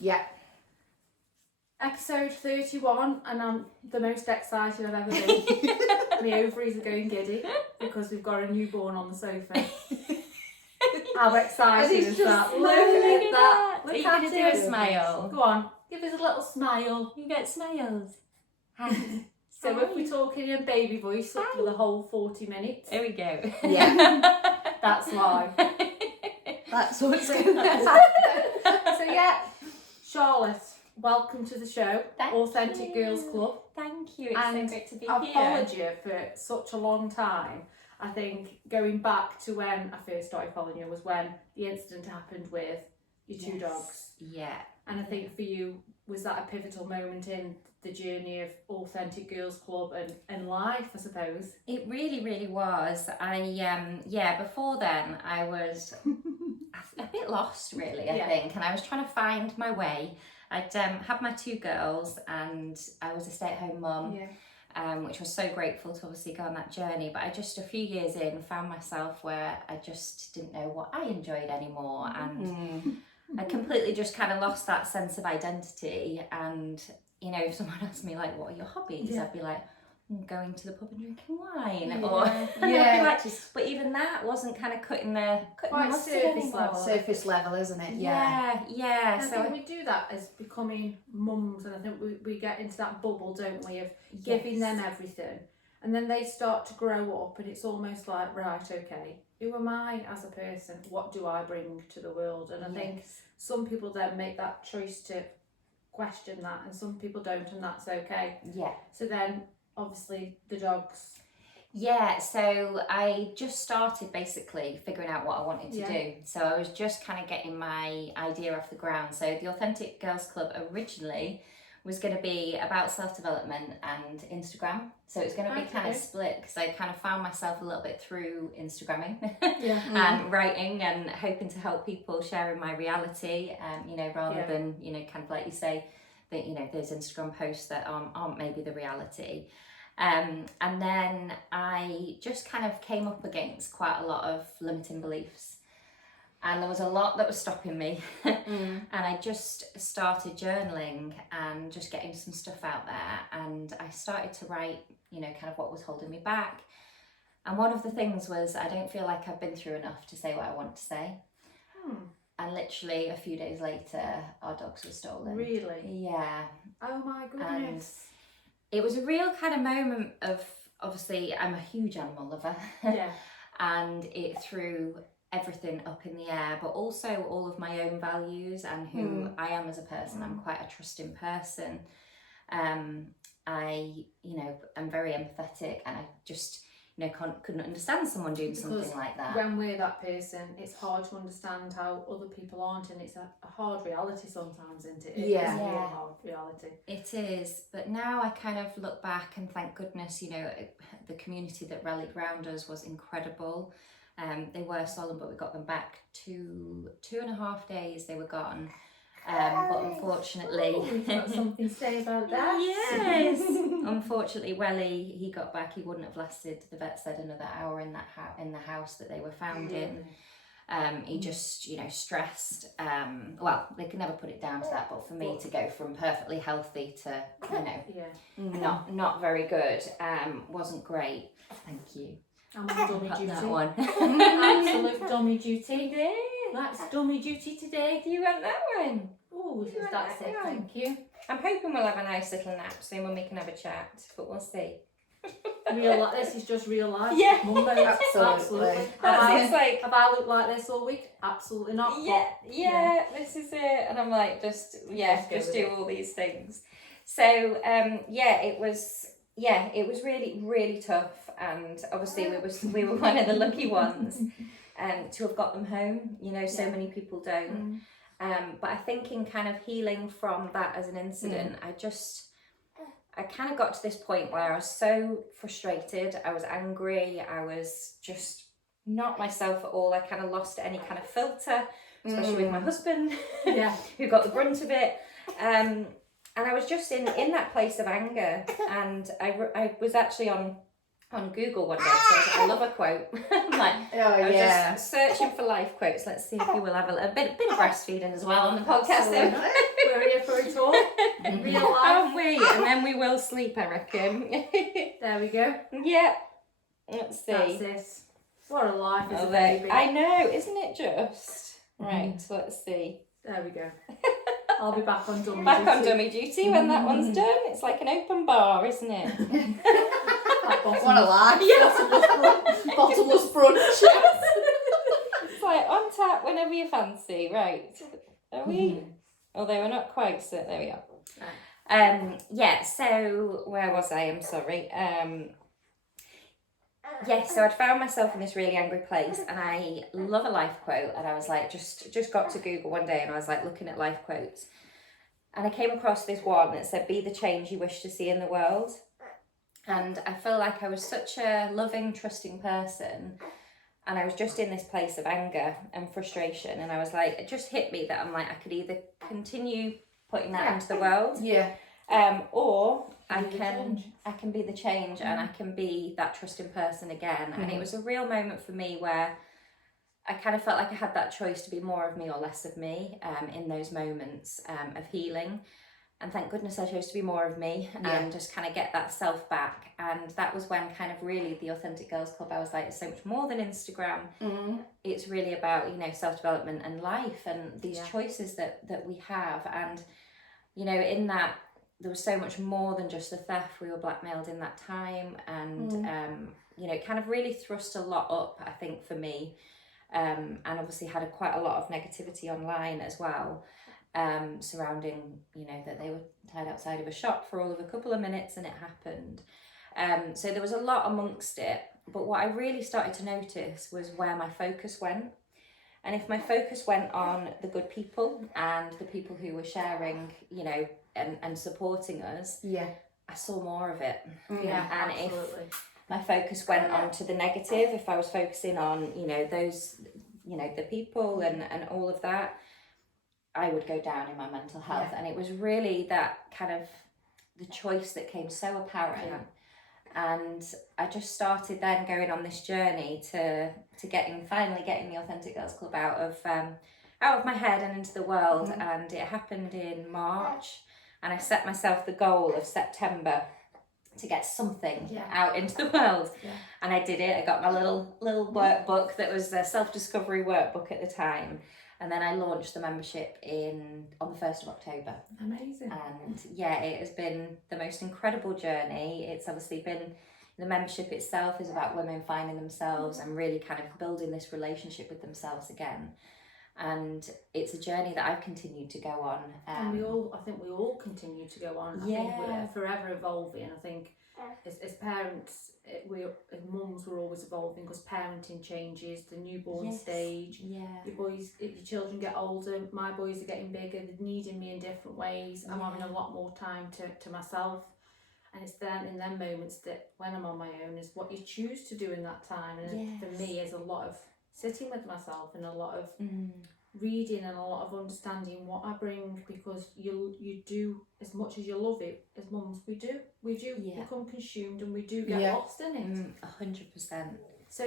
Yeah. Episode 31, and I'm the most excited I've ever been. My ovaries are going giddy because we've got a newborn on the sofa. How exciting is that? Look at that. Are you going to do a smile? Go on, give us a little smile. You get smiles. So if we're talking in baby voice up for the whole 40 minutes. There we go. Yeah. That's why. That's what's going on. So yeah, Charlotte, welcome to the show, Thank Authentic you. Girls Club. Thank you, it's And so great to be I've here. followed you for such a long time. I think going back to when I first started following you was when the incident happened with your two dogs. Yeah. And I think for you, was that a pivotal moment in the journey of Authentic Girls Club and life, I suppose? It really, really was. Before then I was a bit lost really, I think, and I was trying to find my way. I'd had my two girls and I was a stay-at-home mum, which was so grateful to obviously go on that journey, but I just a few years in found myself where I just didn't know what I enjoyed anymore, and I completely just kind of lost that sense of identity. And you know, if someone asked me like, what are your hobbies, I'd be like, going to the pub and drinking wine, or I'd be like, but even that wasn't kind of cutting Quite surface level. Surface level, isn't it? Yeah. I think we do that as becoming mums, and I think we get into that bubble, don't we, of giving them everything, and then they start to grow up, and it's almost like, right, okay, who am I as a person? What do I bring to the world? And I think some people then make that choice to question that, and some people don't, and that's okay. Yeah. So then, obviously, the dogs. Yeah, so I just started basically figuring out what I wanted to do. So I was just kind of getting my idea off the ground. So the Authentic Girls Club originally was going to be about self-development and Instagram. So it was going to be kind of split, because I kind of found myself a little bit through Instagramming and writing and hoping to help people sharing my reality, you know, rather than, you know, kind of like you say, that, you know, those Instagram posts that aren't maybe the reality. And then I just kind of came up against quite a lot of limiting beliefs, and there was a lot that was stopping me. And I just started journaling and just getting some stuff out there, and I started to write, you know, kind of what was holding me back. And one of the things was, I don't feel like I've been through enough to say what I want to say. And literally a few days later, our dogs were stolen. Really? Yeah. Oh my goodness. And it was a real kind of moment of, obviously, I'm a huge animal lover. And it threw everything up in the air, but also all of my own values and who I am as a person. I'm quite a trusting person. I, you know, I'm very empathetic, and I just, you know, couldn't understand someone doing something like that. When we're that person, it's hard to understand how other people aren't, and it's a hard reality sometimes, isn't it? It's a real hard reality. It is, but now I kind of look back and thank goodness, you know, the community that rallied around us was incredible. They were stolen, but we got them back 2.5 days they were gone. But unfortunately, you've got something to say about that. Yes. Unfortunately, Welly, he got back. He wouldn't have lasted. The vet said another hour in that in the house that they were found in. He just, you know, stressed. Well, they can never put it down to that, but for me to go from perfectly healthy to, you know, not very good, wasn't great. Thank you. I'm on dummy duty. That one. Absolute dummy duty. Yeah. That's dummy duty today. Do you want that one? Oh, that's it. Thank you. I'm hoping we'll have a nice little nap soon when we can have a chat, but we'll see. Real life. This is just real life. Yeah. Monday. Absolutely. Have I looked like this all week? Absolutely not. Yeah, this is it. And I'm like, just do all these things. So, it was really, really tough. And obviously we were one of the lucky ones to have got them home. You know, so many people don't. But I think in kind of healing from that as an incident, I kind of got to this point where I was so frustrated, I was angry, I was just not myself at all. I kind of lost any kind of filter, especially with my husband, who got the brunt of it. And I was just in that place of anger, and I was actually on Google one day, so I love a quote. I'm like, I was just searching for life quotes. Let's see if we will have a bit of breastfeeding as well on the podcast. We're Real life. Aren't we? And then we will sleep, I reckon. There we go. Yeah. Let's see. That's it. What a life as a Oh, baby. I know, isn't it just? Right, so let's see. There we go. I'll be back on dummy Back duty. on dummy duty when that one's done. It's like an open bar, isn't it? What a life. Bottomless brunch. It's like on tap whenever you fancy. Right. Are we? Although we're not quite, so there we are. Yeah, so where was I? I'm sorry. So I'd found myself in this really angry place, and I love a life quote, and I was like, just got to Google one day, and I was like looking at life quotes, and I came across this one that said, "Be the change you wish to see in the world." And I feel like I was such a loving, trusting person, and I was just in this place of anger and frustration, and I was like, it just hit me that I'm like, I could either continue putting that into the world, Yeah. or I Be the can be the change, and I can be that trusting person again. And it was a real moment for me where I kind of felt like I had that choice to be more of me or less of me in those moments of healing. And thank goodness I chose to be more of me and just kind of get that self back. And that was when kind of really the Authentic Girls Club, I was like, it's so much more than Instagram. It's really about, self-development and life and these choices that we have. And, in that, there was so much more than just the theft. We were blackmailed in that time. And, it kind of really thrust a lot up, I think, for me. And obviously had quite a lot of negativity online as well. Surrounding, that they were tied outside of a shop for all of a couple of minutes and it happened. So there was a lot amongst it, but what I really started to notice was where my focus went. And if my focus went on the good people and the people who were sharing, and supporting us, I saw more of it. Yeah, and absolutely. If my focus went on to the negative, if I was focusing on, those, the people and all of that, I would go down in my mental health. And it was really that kind of the choice that came so apparent. And I just started then going on this journey to finally getting the Authentic Girls Club out of my head and into the world. And it happened in March, and I set myself the goal of September to get something out into the world. And I did it. I got my little workbook that was a self-discovery workbook at the time. And then I launched the membership on the 1st of October. Amazing. And it has been the most incredible journey. It's obviously been, the membership itself is about women finding themselves and really kind of building this relationship with themselves again. And it's a journey that I've continued to go on. And I think we all continue to go on. I think we're forever evolving. I think as parents, as mums, we're always evolving because parenting changes, the newborn stage. Your children get older, my boys are getting bigger, they're needing me in different ways. I'm having a lot more time to myself. And it's then in them moments that when I'm on my own is what you choose to do in that time. And for me, is a lot of sitting with myself and a lot of reading and a lot of understanding what I bring, because you do, as much as you love it as mums, we do become consumed and we do get lost in it. 100%. So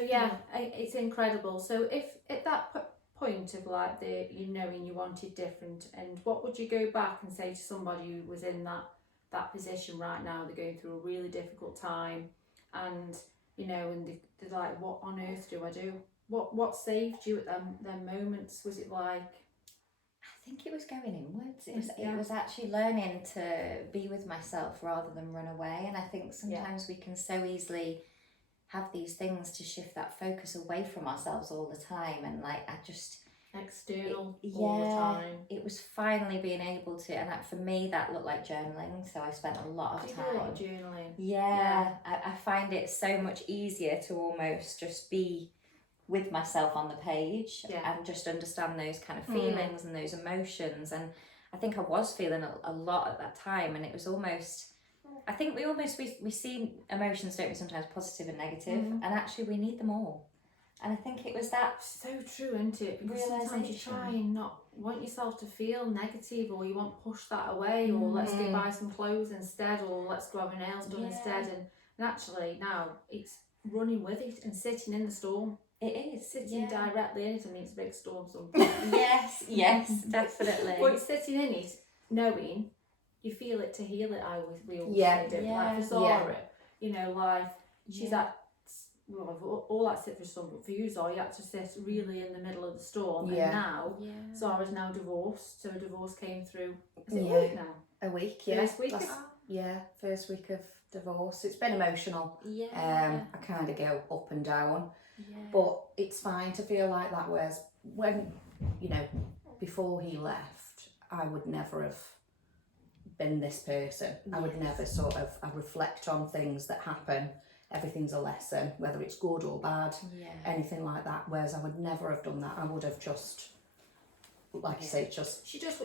it's incredible. So if at that point of like you knowing you wanted different, and what would you go back and say to somebody who was in that position right now? They're going through a really difficult time, and and they're like, what on earth do I do? What saved you at them moments? Was it like? I think it was going inwards. It was actually learning to be with myself rather than run away. And I think sometimes we can so easily have these things to shift that focus away from ourselves all the time. And like, I just external all the time. It was finally being able to, and for me that looked like journaling. So I spent a lot of time. A lot of journaling. I find it so much easier to almost just be with myself on the page and just understand those kind of feelings and those emotions. And I think I was feeling a lot at that time, and it was almost, I think we see emotions, don't we, sometimes positive and negative, and actually we need them all. And I think it was that. So true, isn't it? Because sometimes you try and not want yourself to feel negative, or you want to push that away, or let's go buy some clothes instead, or let's go have your nails done instead. And actually now it's running with it and sitting in the storm. It is. Sitting directly in it. I mean, it's a big storm sometimes. Yes, definitely. But sitting in it, knowing you feel it to heal it. We always Yeah. say, don't we? Yeah. Like for Zara, you know, like she's at, well, all that sit for some, but for you, Zara, you had to sit really in the middle of the storm. Yeah. And now Zara's now divorced, so a divorce came through. Is it Yeah. a week now? A week, yeah. First week. First week of divorce. It's been emotional. I kind of go up and down, but it's fine to feel like that. Whereas when, you know, before he left, I would never have been this person. I would never I reflect on things that happen. Everything's a lesson, whether it's good or bad, anything like that. Whereas I would never have done that. I would have just, like you say,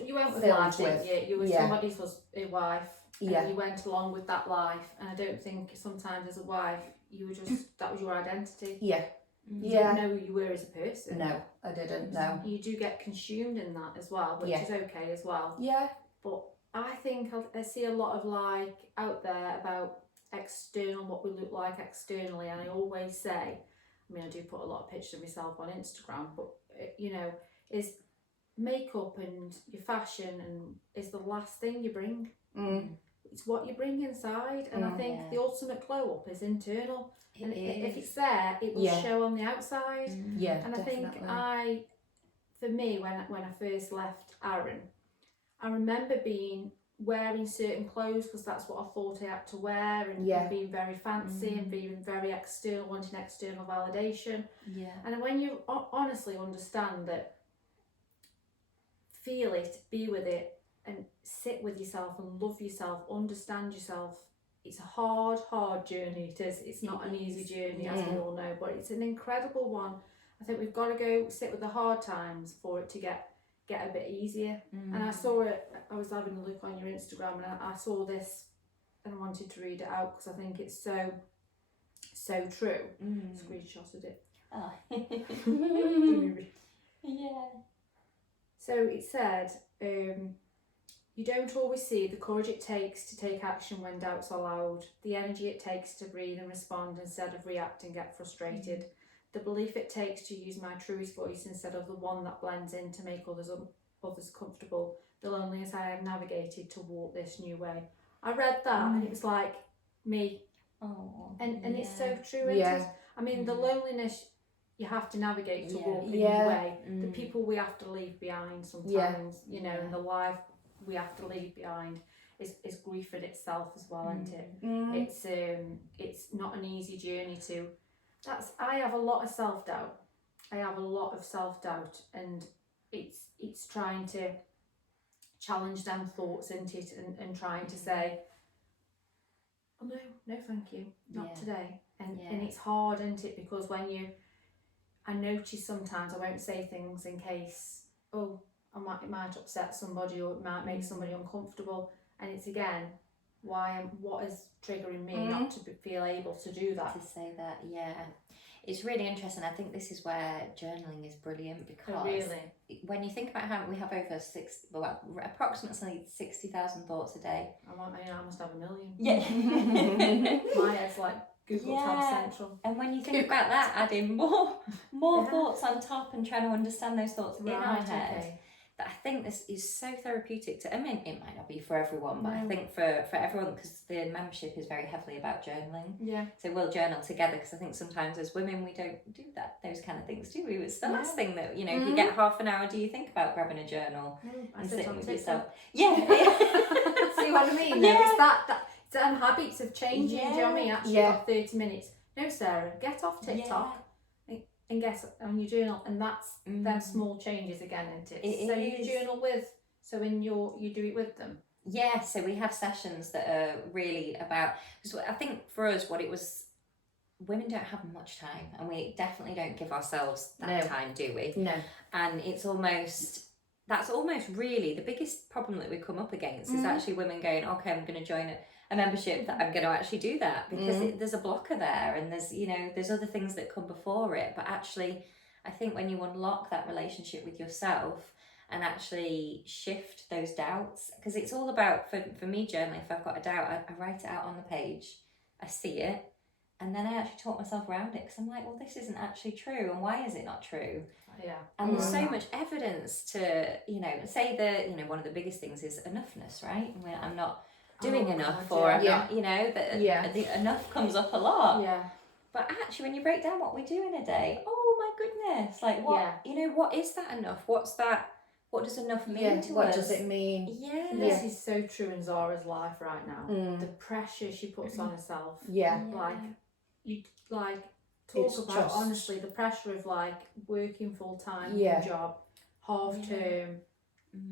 You went with filled life, didn't with- you? You were somebody's a wife, and Yeah. you went along with that life. And I don't think sometimes as a wife, you were just, that was your identity. Yeah. You didn't know who you were as a person. No, I didn't. No. You do get consumed in that as well, which is okay as well. Yeah. But I think I see a lot of like out there about external, what we look like externally, and I always say, I mean, I do put a lot of pictures of myself on Instagram, but you know, is makeup and your fashion and is the last thing you bring. It's what you bring inside, and I think the ultimate glow up is internal. And if it's there, it will show on the outside. Yeah, And I think for me, when I first left Aaron, I remember wearing certain clothes because that's what I thought I had to wear, and being very fancy and being very external, wanting external validation. And when you honestly understand that, feel it, be with it, and sit with yourself and love yourself, understand yourself. It's a hard journey. It's not an easy journey, as we all know, but it's an incredible one. I think we've got to go sit with the hard times for it to get a bit easier. And I saw it, I was having a look on your Instagram, and I saw this and I wanted to read it out because I think it's so true. Screenshotted it. Oh. So it said, you don't always see the courage it takes to take action when doubts are loud, the energy it takes to breathe and respond instead of react and get frustrated, the belief it takes to use my truest voice instead of the one that blends in to make others comfortable, the loneliness I have navigated to walk this new way. I read that and it was like me. And it's so true, isn't it? I mean, the loneliness you have to navigate to walk the new way. The people we have to leave behind sometimes, you know, and the life we have to leave behind is grief in itself as well, isn't it? It's not an easy journey to. I have a lot of self-doubt. And it's trying to challenge them thoughts into it and trying to say, oh no thank you, not today. And it's hard, isn't it? Because I notice sometimes I won't say things in case, it might upset somebody or it might make somebody uncomfortable. And it's again, what is triggering me not to feel able to do that. To say that, it's really interesting. I think this is where journaling is brilliant because when you think about how we have over approximately 60,000 thoughts a day. I must have 1 million. Yeah. My head's like Google Tab Central. And when you think about that, adding more thoughts on top and trying to understand those thoughts in our head, that I think this is so therapeutic to. I mean, it might not be for everyone, but I think for everyone, because the membership is very heavily about journaling. Yeah. So we'll journal together, because I think sometimes as women we don't do those kind of things, do we? It's the last thing that if you get half an hour, do you think about grabbing a journal and sitting with yourself? Yeah. See what I mean? Yeah. It's that habits of changing. Do you know what I mean? Actually, got 30 minutes. No, Sarah, get off TikTok. And get on your journal, and that's them small changes again, isn't it? So you journal you do it with them. Yeah, so we have sessions that are really about, because I think for us what it was, women don't have much time, and we definitely don't give ourselves that time, do we? No. And that's almost really the biggest problem that we come up against is actually women going, okay, I'm going to join a membership that I'm going to actually do that, because there's a blocker there, and there's other things that come before it. But actually, I think when you unlock that relationship with yourself and actually shift those doubts, because it's all about, for me, journaling, if I've got a doubt, I write it out on the page, I see it, And then I actually talked myself around it, because I'm like, well, this isn't actually true, and why is it not true? Yeah. And there's so much evidence to, you know, say that, you know, one of the biggest things is enoughness, right? When I'm not doing enough, or I'm not, you know, that the enough comes up a lot. Yeah. But actually, when you break down what we do in a day, oh my goodness, like what, you know, what is that enough? What's that? What does enough mean to us? What does it mean? Yeah. This is so true in Zara's life right now. The pressure she puts on herself. Like, you like talk It's about just... honestly the pressure of like working full time, new job, half term,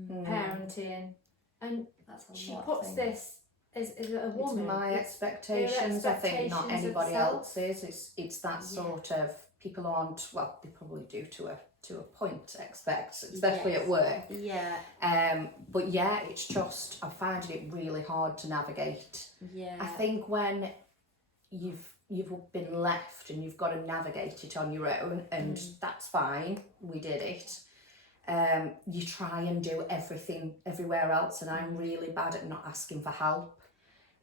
parenting, and she puts this as a woman. It's my expectations. I think not anybody else's. It's that sort of, people aren't, well, they probably do to a point expect, especially at work. But yeah, it's just, I'm finding it really hard to navigate. I think when you've been left and you've got to navigate it on your own, and that's fine, we did it. You try and do everything everywhere else, and I'm really bad at not asking for help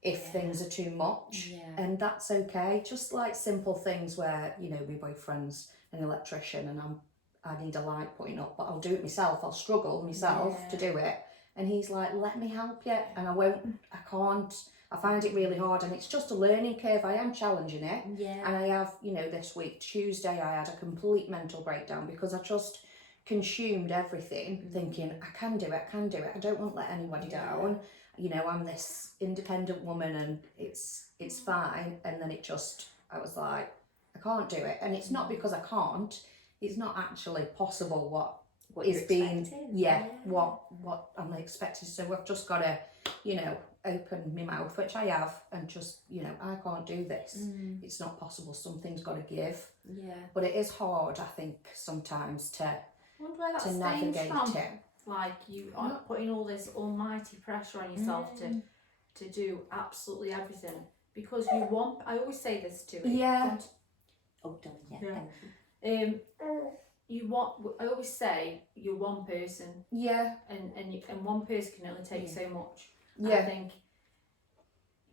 if things are too much, and that's okay. Just like simple things where, you know, my boyfriend's an electrician and I need a light putting up, but I'll do it myself. I'll struggle myself to do it, and he's like, let me help you, and I can't. I find it really hard, and it's just a learning curve. I am challenging it, and I have, you know, this week, Tuesday, I had a complete mental breakdown because I just consumed everything, thinking, I can do it, I don't want to let anybody down. You know, I'm this independent woman, and it's fine. And then I was like, I can't do it. And it's not because I can't, it's not actually possible what is being, what I'm expected. So I've just got to, you know, open my mouth, which I have, and just, you know, I can't do this. It's not possible. Something's got to give. But it is hard, I think, sometimes to navigate it. Like, you are putting all this almighty pressure on yourself to do absolutely everything, because you want, I always say this to you. You want, I always say, you're one person. And one person can only take so much. I think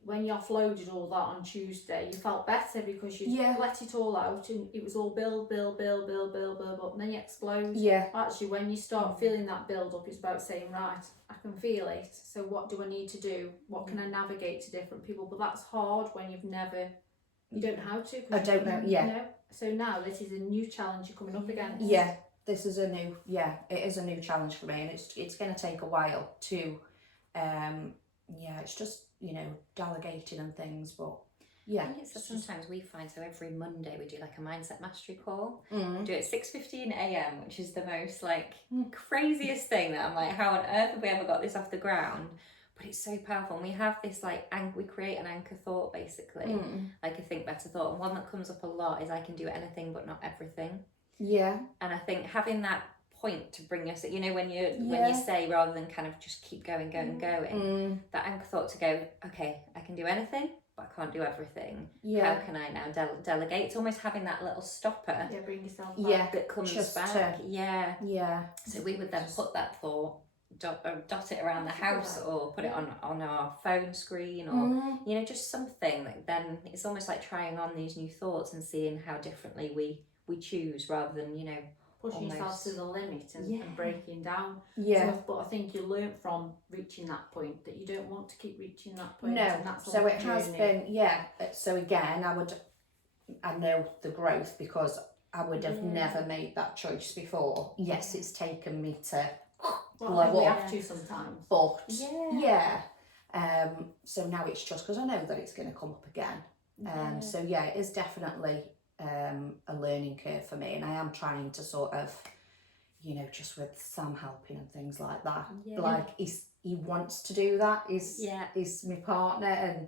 when you offloaded all that on Tuesday, you felt better because you let it all out, and it was all build, and then you explode. Actually, when you start feeling that build up, it's about saying, right, I can feel it, so what do I need to do? What can I navigate to different people? But that's hard when you don't know how to. I don't know, you know? So now this is a new challenge you're coming up against. This is a new, it is a new challenge for me, and it's going to take a while to, it's just, you know, delegating and things, but I think it's sometimes we find, so every Monday we do like a mindset mastery call. We do it at 6:15 a.m, which is the most like craziest thing that I'm like, how on earth have we ever got this off the ground? But it's so powerful, and we have this like, we create an anchor thought basically, like a think better thought, and one that comes up a lot is I can do anything but not everything. And I think having that point to bring us, you know, when you say, rather than kind of just keep going, that anchor thought to go, okay, I can do anything but I can't do everything. How can I now delegate? It's almost having that little stopper bring yourself back. That comes just back so we would then put that thought, dot it around the house, or put it on our phone screen, or you know, just something that then it's almost like trying on these new thoughts and seeing how differently we choose, rather than, you know, pushing yourself to the limit and breaking down. But I think you learn from reaching that point that you don't want to keep reaching that point. No, so it has been, so again, I know the growth, because I would have never made that choice before. Yes, it's taken me to blow up. We have to sometimes. But so now it's just because I know that it's going to come up again. So it is definitely a learning curve for me, and I am trying to sort of, you know, just with Sam helping and things like that, like he wants to do that, is my partner, and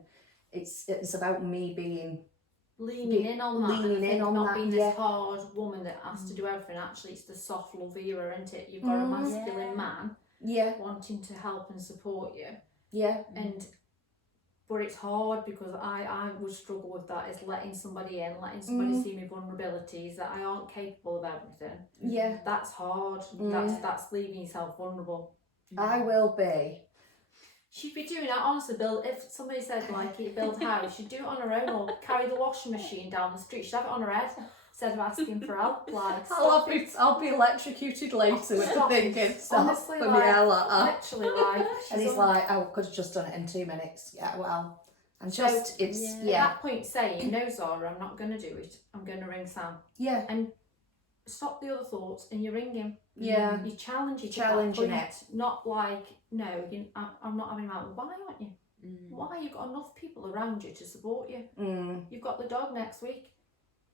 it's about me being leaning in on that, not being this hard woman that has to do everything. Actually, it's the soft love era, isn't it? You've got a masculine man wanting to help and support you, and but it's hard, because I would struggle with that, is letting somebody in, letting somebody see my vulnerabilities, that I aren't capable of everything. That's hard. That's leaving yourself vulnerable. I will be, she'd be doing it, honestly, build, if somebody said like you build a house, she'd do it on her own or carry the washing machine down the street. She'd have it on her head instead of asking for help. Like, I'll be electrocuted later with the thinking, stop honestly, for like, me out like that. literally, like, And he's like, I could have just done it in 2 minutes. Yeah, well, and just, it's, at that point saying, no Zara, I'm not going to do it, I'm going to ring Sam. Yeah. And stop the other thoughts and you ring him. Yeah. You challenge it. Challenging it. Not like, no, I'm not having that. Why aren't you? Why? You've got enough people around you to support you. You've got the dog next week.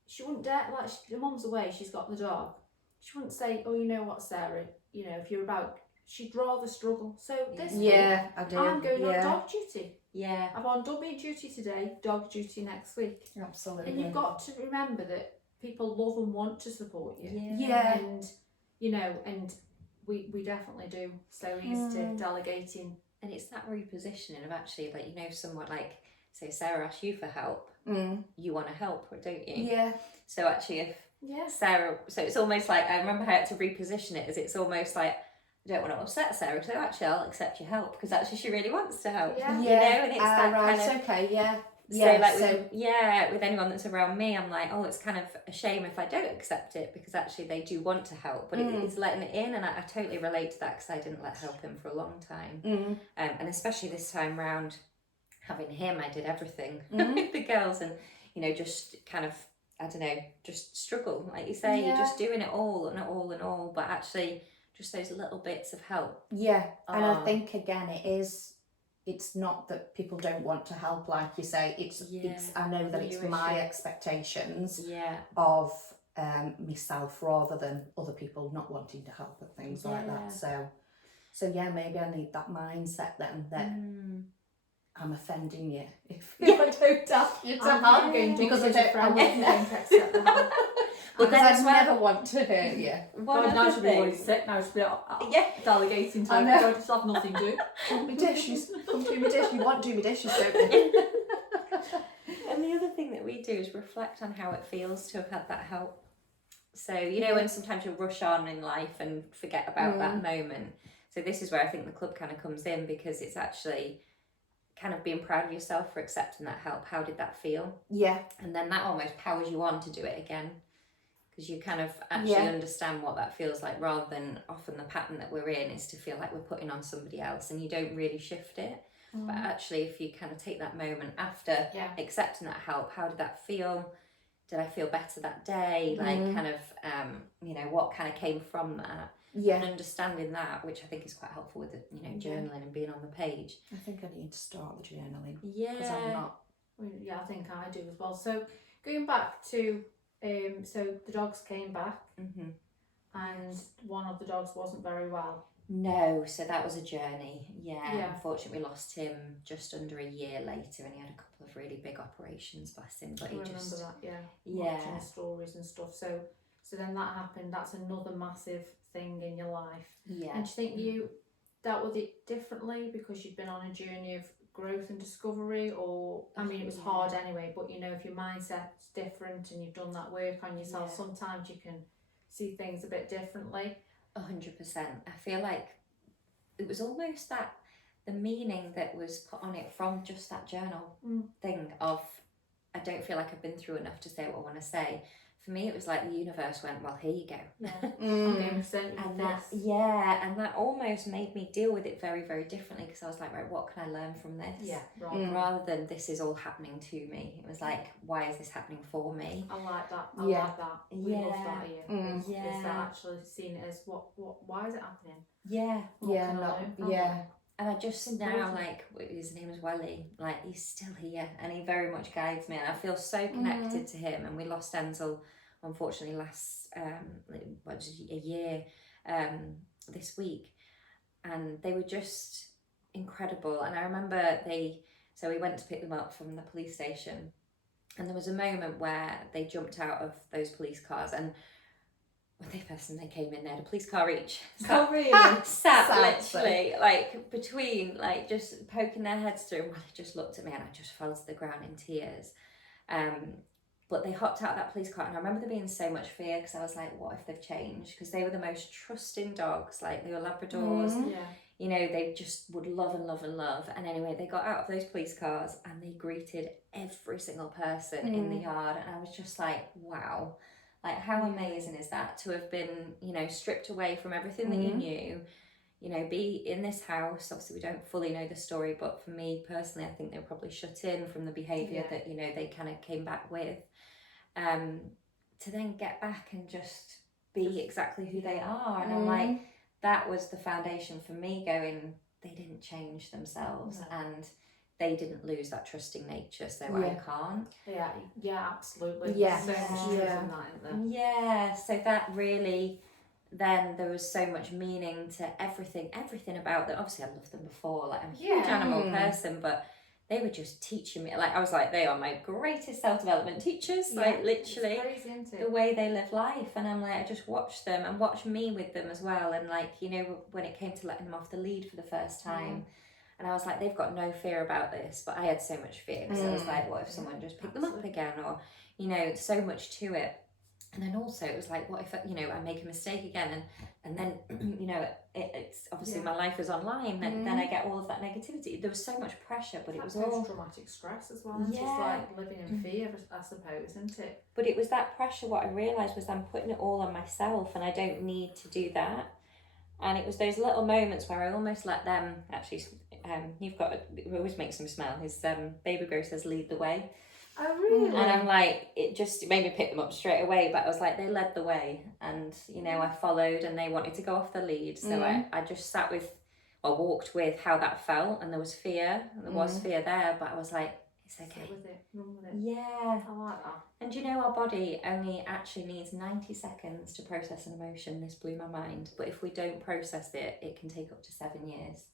She wouldn't dare, like, the mum's away, she's got the dog. She wouldn't say, oh, you know what, Sarah, you know, if you're about, she'd rather struggle. So this week, I do. I'm going on dog duty. Yeah. I'm on dummy duty today, dog duty next week. Absolutely. And you've got to remember that people love and want to support you. Yeah. And, you know, and we definitely do. So he's to delegating. And it's that repositioning of actually, like, you know, somewhat like, say Sarah asks you for help, you want to help, don't you? Yeah. So actually if Sarah, so it's almost like, I remember how I had to reposition it, as it's almost like, I don't want to upset Sarah, so actually I'll accept your help, because actually she really wants to help. Yeah. You know, and it's that right, kind of, okay, yeah. So Yeah, like with anyone that's around me, I'm like, oh, it's kind of a shame if I don't accept it, because actually they do want to help, but it's letting it in, and I totally relate to that, because I didn't let help him for a long time, and especially this time round, having him, I did everything with the girls, and you know, just kind of, I don't know, just struggle, like you say, you're just doing it all and all and all, but actually just those little bits of help. Yeah, and I think again it's not that people don't want to help, like you say, it's I know that it's my expectations of myself rather than other people not wanting to help and things like that. So yeah, maybe I need that mindset then, that I'm offending you if I don't ask you to help, because I wouldn't accept the help. Well, because I never want to hurt you. God, now she'll be always sick, now she'll be delegating time. I just have nothing to do. Want me dishes? Come do me dishes. You want to do me dishes, don't you? And the other thing that we do is reflect on how it feels to have had that help. So, you know, when sometimes you rush on in life and forget about that moment. So this is where I think the club kind of comes in, because it's actually kind of being proud of yourself for accepting that help. How did that feel? Yeah. And then that almost powers you on to do it again, because you kind of actually understand what that feels like, rather than often the pattern that we're in is to feel like we're putting on somebody else, and you don't really shift it. But actually, if you kind of take that moment after accepting that help, how did that feel? Did I feel better that day? Like kind of, you know, what kind of came from that? Yeah. And understanding that, which I think is quite helpful with, you know, journaling and being on the page. I think I need to start the journaling. Yeah. Because I'm not. Yeah, I think I do as well. So going back to, so the dogs came back and one of the dogs wasn't very well. No, so that was a journey. Yeah. Unfortunately, we lost him just under a year later, and he had a couple of really big operations, bless him. But I remember that, watching the stories and stuff. So then that happened. That's another massive thing in your life. Yeah. And do you think you dealt with it differently because you'd been on a journey of growth and discovery, or I mean, it was hard anyway, but you know, if your mindset's different and you've done that work on yourself, sometimes you can see things a bit differently. 100%. I feel like it was almost that the meaning that was put on it from just that journal thing of, I don't feel like I've been through enough to say what I want to say. For me, it was like the universe went, well, here you go. And that almost made me deal with it very, very differently, because I was like, right, what can I learn from this? Rather than this is all happening to me. It was like, why is this happening for me? I like that. I like that. We love that here. Is that actually seeing it as why is it happening? And I just now, like, his name is Welly, like, he's still here and he very much guides me, and I feel so connected to him. And we lost Denzel, unfortunately, last a year this week, and they were just incredible. And I remember we went to pick them up from the police station, and there was a moment where they jumped out of those police cars, and when they came in, they had a police car each. Oh, really? Sat literally, like, between, like, just poking their heads through, and they just looked at me, and I just fell to the ground in tears. But they hopped out of that police car, and I remember there being so much fear, because I was like, what if they've changed? Because they were the most trusting dogs, like, they were Labradors. you know, they just would love and love and love. And anyway, they got out of those police cars and they greeted every single person in the yard. And I was just like, wow, like how amazing is that to have been, you know, stripped away from everything that you knew, you know, be in this house. Obviously we don't fully know the story, but for me personally, I think they were probably shut in from the behaviour that, you know, they kind of came back with. To then get back and just be exactly who they are. And I'm like, that was the foundation for me going, they didn't change themselves and they didn't lose that trusting nature, so I can't. Yeah, absolutely. Yeah. So much truth in that, isn't there? Yeah, so that really, then there was so much meaning to everything about that. Obviously I loved them before, like I'm a huge animal person, but they were just teaching me, like I was like, they are my greatest self-development teachers, like literally crazy, isn't it? the way they live life. And I'm like, I just watched them and watched me with them as well. And like, you know, when it came to letting them off the lead for the first time, and I was like, they've got no fear about this, but I had so much fear because I was like, what if someone just picked them up again, or, you know, so much to it. And then also it was like, what if, you know, I make a mistake again, and then, you know, it's obviously my life is online, then I get all of that negativity. There was so much pressure, but it was all traumatic stress as well. It's like living in fear, I suppose, isn't it? But it was that pressure. What I realised was I'm putting it all on myself, and I don't need to do that. And it was those little moments where I almost let them actually. It always makes him smile. His baby grow says, "Lead the way." Oh, really? And I'm like, it made me pick them up straight away. But I was like, they led the way, and you know, I followed, and they wanted to go off the lead. So I just sat with, or walked with how that felt, and there was fear. There was fear there, but I was like, it's okay. Sit with it, run with it. Yeah. I like that. And you know, our body only actually needs 90 seconds to process an emotion. This blew my mind. But if we don't process it, it can take up to 7 years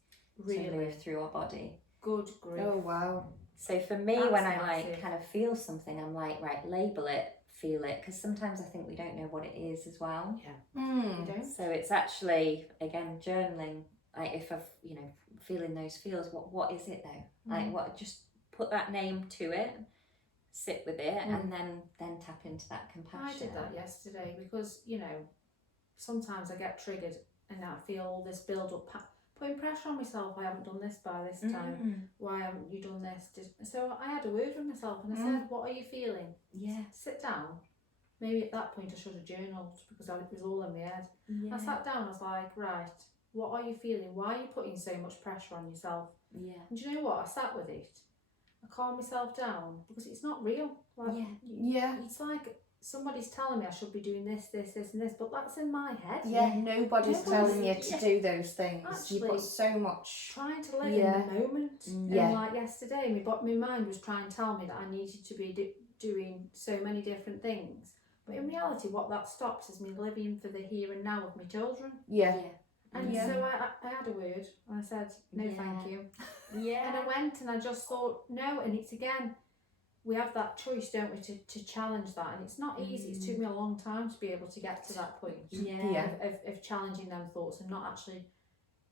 to move through our body. Good grief. Oh, wow. So for me, That's when I massive. like kind of feel something, I'm like, right, label it, feel it. Because sometimes I think we don't know what it is as well. Yeah. You don't? So it's actually, again, journaling. Like if I've, you know, feeling those feels, what is it though? Like what, just put that name to it, sit with it, and then tap into that compassion. I did that yesterday because, you know, sometimes I get triggered and I feel all this build up, putting pressure on myself. I haven't done this by this time. Why haven't you done this? So I had a word with myself and I said, what are you feeling? Yeah. Sit down. Maybe at that point I should have journaled because it was all in my head. Yeah. I sat down, I was like, right, what are you feeling? Why are you putting so much pressure on yourself? Yeah. And do you know what? I sat with it. I calmed myself down because it's not real. Like, it's like somebody's telling me I should be doing this, and this, but that's in my head. Yeah, nobody's telling you to do those things. Actually, you put so much. Trying to live in the moment. And like yesterday, my mind was trying to tell me that I needed to be doing so many different things. But in reality, what that stops is me living for the here and now with my children. Yeah. And so I had a word and I said, no, thank you. Yeah. And I went and I just thought, no, and it's again, we have that choice, don't we, to challenge that. And it's not easy. It's took me a long time to be able to get to that point of challenging them thoughts and not actually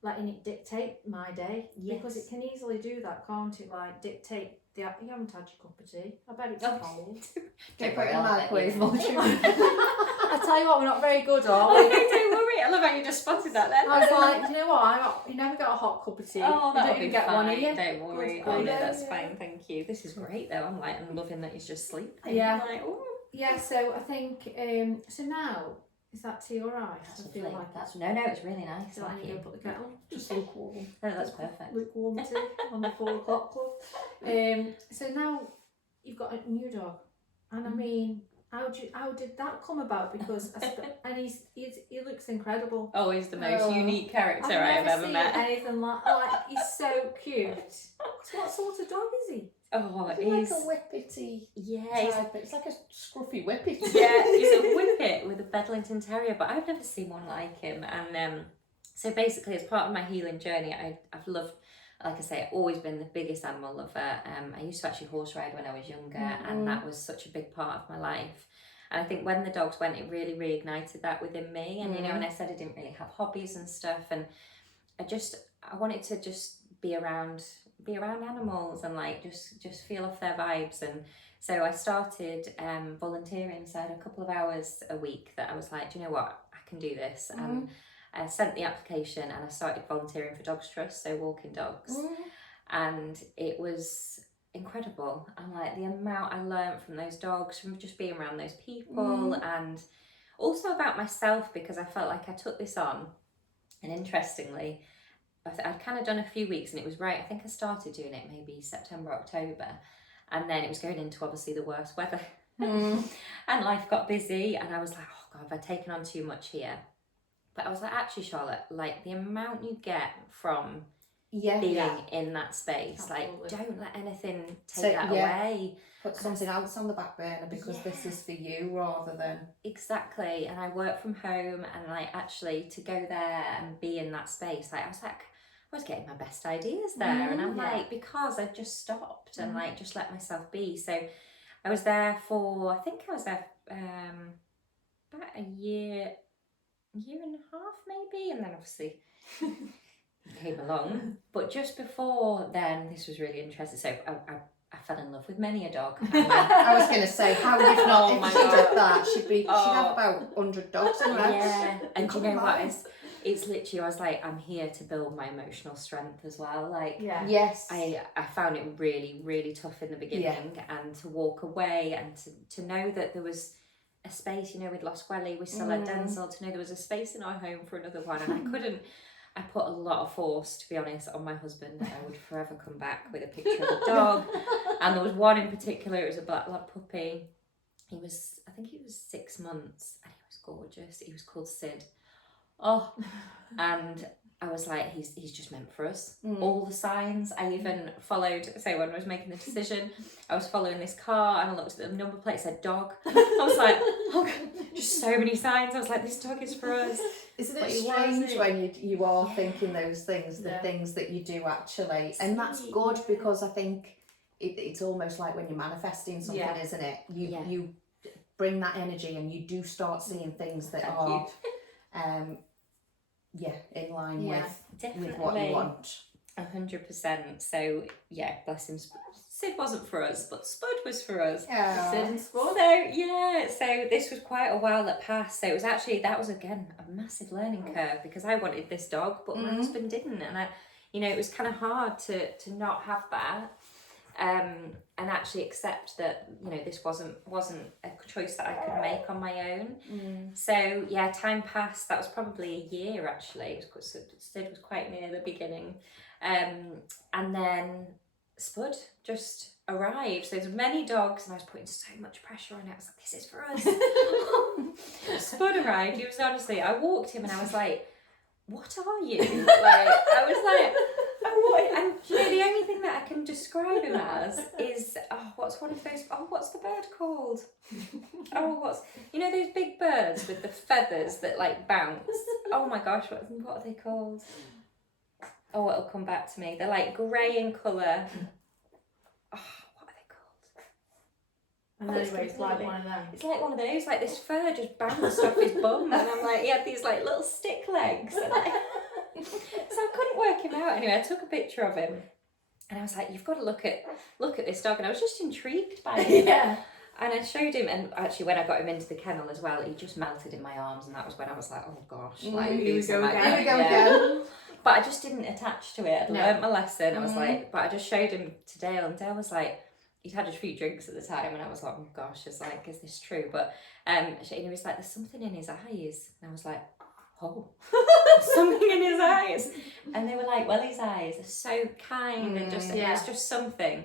letting it dictate my day. Because it can easily do that, can't it? Like dictate you haven't had your cup of tea. I bet it's cold. Don't put it in the microwave. I tell you what, we're not very good, are we? Don't worry. I love how you just spotted that then. I was like, you know what? You never get a hot cup of tea. Oh, you that'll don't even be get fine. one here. Don't worry. Oh no, that's fine. Thank you. This is great though. I'm loving that he's just sleeping. Yeah. I'm like, ooh. Yeah. So I think so now. Is that tea all right? That's I feel lovely. like That's no, it's really nice. So I need to go put the kettle on. Just lukewarm. No, that's perfect. Lukewarm tea on the 4 o'clock club. So now you've got a new dog, and I mean, how did that come about? Because and he looks incredible. Oh, he's the most unique character I've ever met. Anything like he's so cute. What sort of dog is he? Oh, he's like a whippety. Yeah, it's like a scruffy whippet. Yeah, he's a whippet with a Bedlington Terrier, but I've never seen one like him. And so basically, as part of my healing journey, I've loved, like I say, I've always been the biggest animal lover. I used to actually horse ride when I was younger, and that was such a big part of my life. And I think when the dogs went, it really reignited that within me. And you know, and I said I didn't really have hobbies and stuff, and I wanted to just be around animals and like just feel off their vibes. And so I started volunteering. So I had a couple of hours a week that I was like, do you know what, I can do this. And I sent the application and I started volunteering for Dogs Trust, so walking dogs. And it was incredible. And like the amount I learned from those dogs, from just being around those people, and also about myself, because I felt like I took this on. And interestingly, I'd kind of done a few weeks, and it was right, I think I started doing it maybe September, October, and then it was going into obviously the worst weather. And life got busy, and I was like, oh God, have I taken on too much here? But I was like, actually, Charlotte, like the amount you get from being in that space, like don't let anything take that away. Put something else on the back burner, because this is for you rather than... Exactly. And I work from home, and like actually to go there and be in that space, like I was getting my best ideas there, and I'm like, because I just stopped and like just let myself be. So I was there for, I think I was there about a year and a half maybe, and then obviously came along. But just before then, this was really interesting. So I fell in love with many a dog. I was going to say, how if not, if she did that, she'd have about 100 dogs in her. Yeah, and do you know what? It's literally, I was like, I'm here to build my emotional strength as well. Like, yes, I found it really, really tough in the beginning, and to walk away and to know that there was a space, you know, we'd lost Welly, we still had Denzel, to know there was a space in our home for another one, and I put a lot of force, to be honest, on my husband. I would forever come back with a picture of a dog. And there was one in particular, it was a black lab puppy. I think he was 6 months, and he was gorgeous. He was called Sid. Oh, and I was like, he's just meant for us. All the signs. I even followed, so when I was making the decision, I was following this car, and I looked at the number plate, it said dog. I was like, oh God, just so many signs. I was like, this dog is for us. Isn't it strange when you are thinking those things, the things that you do actually, and that's good, because I think it's almost like when you're manifesting something, isn't it? You bring that energy, and you do start seeing things that are in line with what you want. 100%. So yeah, bless him. Sid wasn't for us, but Spud was for us. Yeah. Sid and Spud. So this was quite a while that passed. So it was actually, that was again a massive learning curve, because I wanted this dog, but my husband didn't, and it was kind of hard to not have that. And actually accept that, this wasn't a choice that I could make on my own. So yeah, time passed. That was probably a year actually. Sid was quite near the beginning, and then Spud just arrived. So there's many dogs, and I was putting so much pressure on it. I was like, this is for us. Spud arrived. He was honestly, I walked him and I was like, what are you? I was like, and the only thing that I can describe him as is, what's one of those, what's the bird called? Those big birds with the feathers that bounce. Oh my gosh, what are they called? Oh, it'll come back to me. They're like grey in colour. What are they called? And anyway, it's like one of them. It's like one of those, this fur just bounced off his bum, and I'm like, he had these little stick legs. And so I couldn't work him out. Anyway, I took a picture of him, and I was like, you've got to look at this dog. And I was just intrigued by him. And I showed him, and actually when I got him into the kennel as well, he just melted in my arms, and that was when I was like, oh gosh, here we go again. But I just didn't attach to it. I'd learnt my lesson. I was like, but I just showed him to Dale, and Dale was like, he'd had a few drinks at the time, and I was like, oh gosh, is this true? But he was like, there's something in his eyes, and I was like, oh, something in his eyes. And they were like, well, his eyes are so kind, and just it was just something.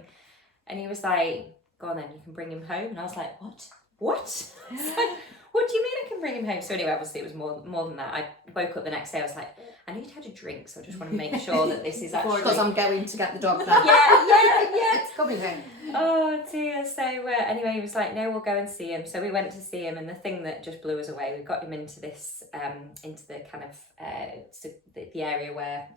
And he was like, go on then, you can bring him home. And I was like, what? I was like, what do you mean I can bring him home? So anyway, obviously it was more than that. I woke up the next day, I was like, I need to have a drink, so I just want to make sure that this is actually... Because I'm going to get the dog now. Yeah. It's coming home. Oh dear. So anyway, he was like, no, we'll go and see him. So we went to see him, and the thing that just blew us away, we got him into this, into the kind of, the area where,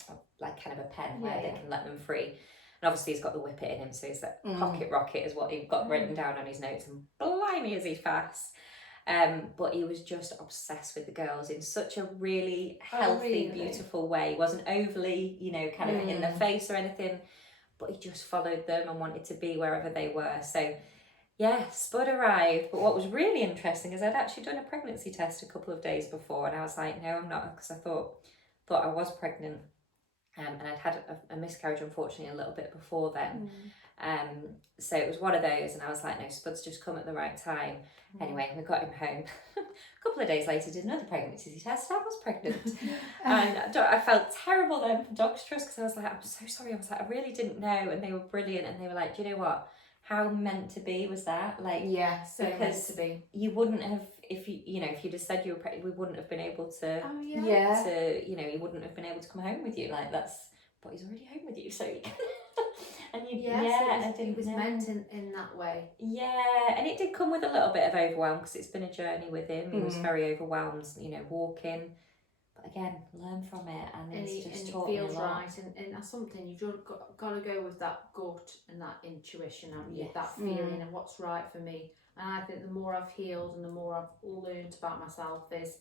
kind of a pen where they can let them free. And obviously he's got the whippet in him, so he's that pocket rocket is what he got written down on his notes, and blimey is he fast. But he was just obsessed with the girls in such a really healthy, beautiful way. He wasn't overly, kind of in their face or anything, but he just followed them and wanted to be wherever they were. So Spud arrived. But what was really interesting is I'd actually done a pregnancy test a couple of days before, and I was like, no, I'm not, because I thought I was pregnant. And I'd had a miscarriage, unfortunately, a little bit before then. So it was one of those, and I was like, no, Spud's just come at the right time. Anyway, we got him home. A couple of days later, did another pregnancy test. I was pregnant. And I felt terrible then for Dogs Trust, because I was like, I'm so sorry. I was like, I really didn't know. And they were brilliant. And they were like, do you know what? How meant to be was that? Like, yeah, so meant to be. You wouldn't have, if you'd have said you were pregnant, we wouldn't have been able to, he wouldn't have been able to come home with you. Like, but he's already home with you, so you can. And it was meant in that way. Yeah, and it did come with a little bit of overwhelm, because it's been a journey with him. He was very overwhelmed, walking. But again, learn from it, and it's just taught me a lot. It feels right, and that's something you've got to go with, that gut and that intuition, that feeling of what's right for me. And I think the more I've healed and the more I've learned about myself is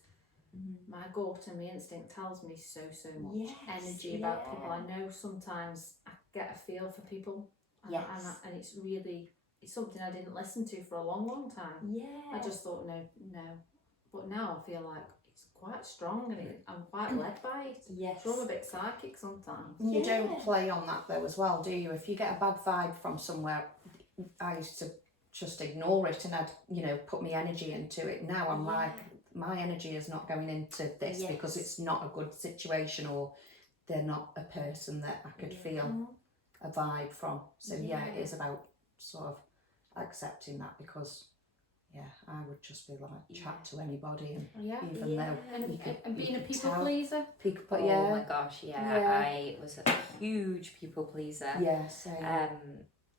my gut and my instinct tells me so much energy about people. I know sometimes I get a feel for people, and it's something I didn't listen to for a long time. I just thought no, but now I feel like it's quite strong, and I'm quite led by it. So I'm a bit psychic sometimes. You don't play on that though as well, do you? If you get a bad vibe from somewhere, I used to just ignore it, and I'd put my energy into it. Now I'm like, my energy is not going into this because it's not a good situation, or they're not a person that I could feel a vibe from. So it is about sort of accepting that, because I would just be like, chat to anybody, and even though and being a people pleaser. Oh my gosh, I was a huge people pleaser.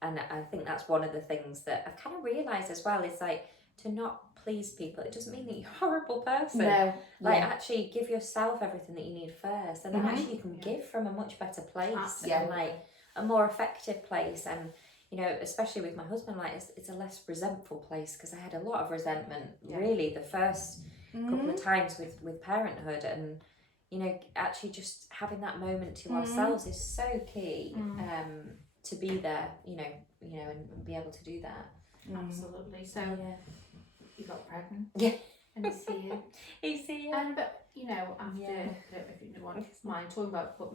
And I think that's one of the things that I've kind of realised as well, is like, to not please people, it doesn't mean that you're a horrible person. No. Actually give yourself everything that you need first, and then actually you can give from a much better place, and like a more effective place. And especially with my husband, like it's a less resentful place, because I had a lot of resentment really the first couple of times with parenthood, and actually just having that moment to ourselves is so key, to be there, and be able to do that. Absolutely. So you got pregnant. And he's here. And but after, I don't know if you want to mind talking about, but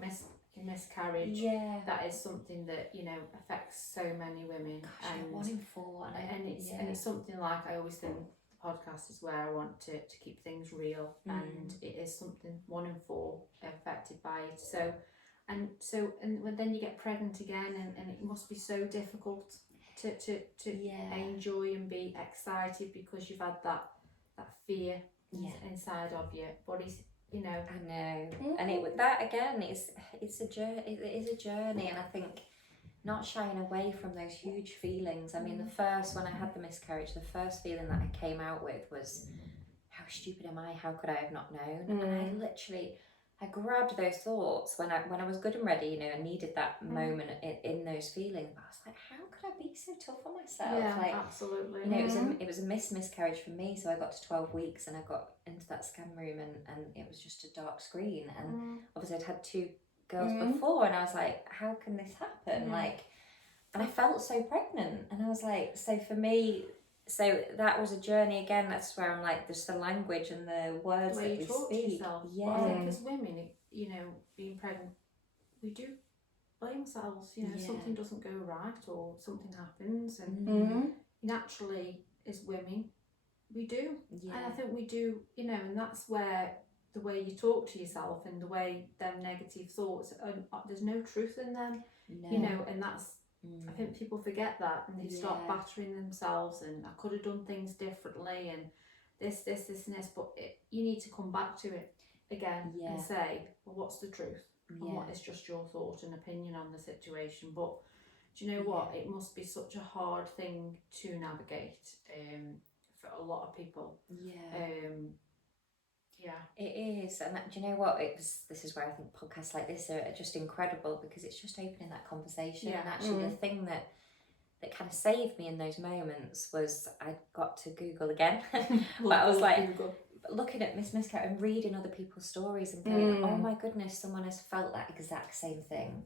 miscarriage, that is something that affects so many women. Gosh, and 1 in 4, and it's something like, I always think the podcast is where I want to keep things real, and it is something 1 in 4 affected by it. So and then you get pregnant again, and it must be so difficult to enjoy and be excited, because you've had that fear inside of you. But I know, and that again, it's a journey. It is a journey, and I think not shying away from those huge feelings. I mean, when I had the miscarriage, the first feeling that I came out with was, how stupid am I? How could I have not known? And I grabbed those thoughts when I was good and ready, I needed that moment in those feelings. But I was like, how could I be so tough on myself? Yeah, absolutely. It was a miscarriage for me. So I got to 12 weeks, and I got into that scan room, and it was just a dark screen. And obviously I'd had 2 girls before, and I was like, how can this happen? And I felt so pregnant, and I was like, so for me. So that was a journey again. That's where I'm like, there's the language and the words that we talk speak. To yourself. But I think as women, being pregnant, we do blame ourselves. Something doesn't go right, or something happens, and naturally, as women, we do. And I think we do. And that's where the way you talk to yourself, and the way them negative thoughts, there's no truth in them. No. And that's. I think people forget that, and they start battering themselves, and I could have done things differently, and this, and this. But you need to come back to it again and say, well, what's the truth? And what is just your thought and opinion on the situation? But do you know what? It must be such a hard thing to navigate for a lot of people. It is. And do you know what, this is where I think podcasts like this are just incredible, because it's just opening that conversation. And actually the thing that kind of saved me in those moments was I got to Google again. But I was like looking at miscarriage and reading other people's stories and going, oh my goodness, someone has felt that exact same thing.